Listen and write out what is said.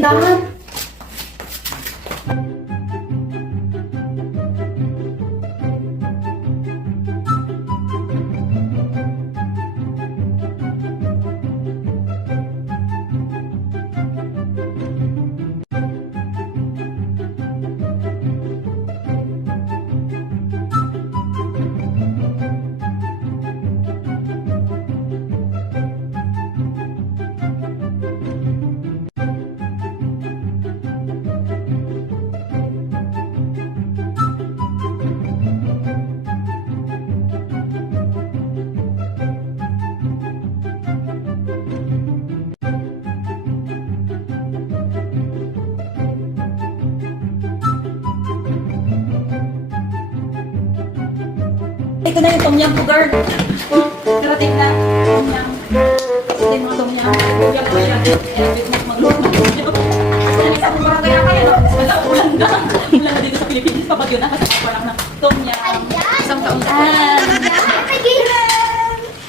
tindahan. Ito na yung tom yum ko, girl. Karating na. Tom yum. Ito yung mga tom yum. Tom yum ko siya. Magluto. Kasi nang isang barangay na kayo, no? Wala, ulan na. Ulan na dito sa Pilipinas. Pabagyo na. Kasi parang na tom yum. Isang taon na.